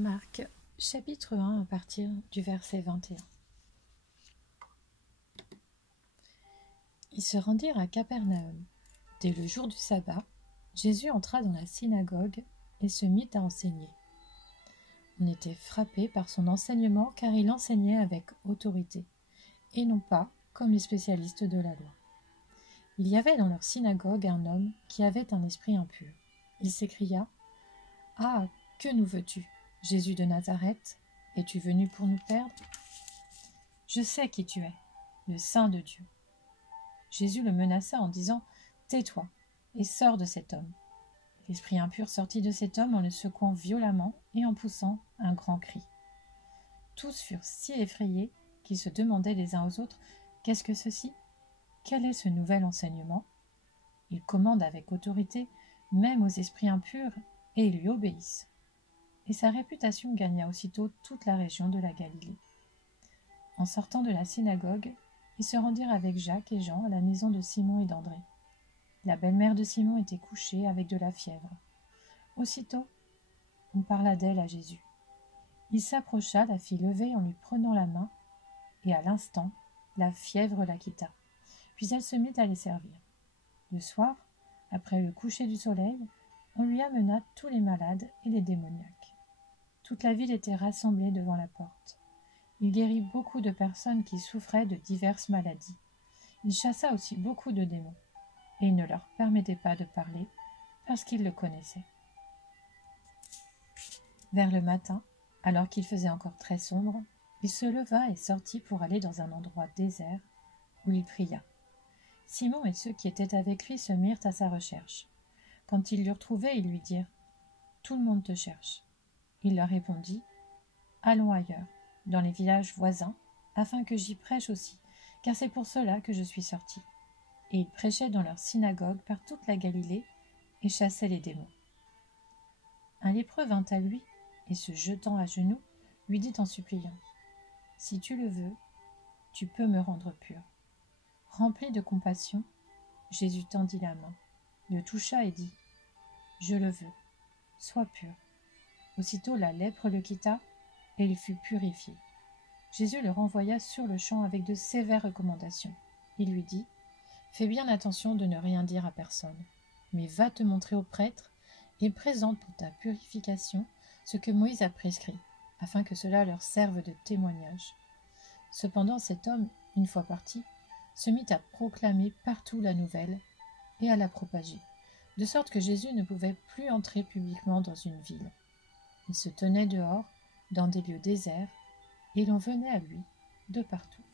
Marc, chapitre 1 à partir du verset 21. Ils se rendirent à Capernaum. Dès le jour du sabbat, Jésus entra dans la synagogue et se mit à enseigner. On était frappé par son enseignement car il enseignait avec autorité, et non pas comme les spécialistes de la loi. Il y avait dans leur synagogue un homme qui avait un esprit impur. Il s'écria : « Ah, que nous veux-tu, Jésus de Nazareth ? Es-tu venu pour nous perdre ? Je sais qui tu es, le Saint de Dieu. » Jésus le menaça en disant : « Tais-toi et sors de cet homme. » L'esprit impur sortit de cet homme en le secouant violemment et en poussant un grand cri. Tous furent si effrayés qu'ils se demandaient les uns aux autres : « Qu'est-ce que ceci ? Quel est ce nouvel enseignement ? Il commande avec autorité même aux esprits impurs et ils lui obéissent. » Et sa réputation gagna aussitôt toute la région de la Galilée. En sortant de la synagogue, ils se rendirent avec Jacques et Jean à la maison de Simon et d'André. La belle-mère de Simon était couchée avec de la fièvre. Aussitôt, on parla d'elle à Jésus. Il s'approcha, la fit lever en lui prenant la main, et à l'instant, la fièvre la quitta. Puis elle se mit à les servir. Le soir, après le coucher du soleil, on lui amena tous les malades et les démoniaques. Toute la ville était rassemblée devant la porte. Il guérit beaucoup de personnes qui souffraient de diverses maladies. Il chassa aussi beaucoup de démons, et il ne leur permettait pas de parler parce qu'ils le connaissaient. Vers le matin, alors qu'il faisait encore très sombre, il se leva et sortit pour aller dans un endroit désert où il pria. Simon et ceux qui étaient avec lui se mirent à sa recherche. Quand ils l'eurent trouvé, ils lui dirent : « Tout le monde te cherche. » Il leur répondit : « Allons ailleurs, dans les villages voisins, afin que j'y prêche aussi, car c'est pour cela que je suis sorti. » Et il prêchait dans leur synagogue par toute la Galilée et chassait les démons. Un lépreux vint à lui et, se jetant à genoux, lui dit en suppliant : « Si tu le veux, tu peux me rendre pur. » Rempli de compassion, Jésus tendit la main, le toucha et dit : « Je le veux, sois pur. » Aussitôt la lèpre le quitta et il fut purifié. Jésus le renvoya sur-le-champ avec de sévères recommandations. Il lui dit : « Fais bien attention de ne rien dire à personne, mais va te montrer au prêtre et présente pour ta purification ce que Moïse a prescrit, afin que cela leur serve de témoignage. » Cependant cet homme, une fois parti, se mit à proclamer partout la nouvelle et à la propager, de sorte que Jésus ne pouvait plus entrer publiquement dans une ville. Il se tenait dehors, dans des lieux déserts, et l'on venait à lui de partout.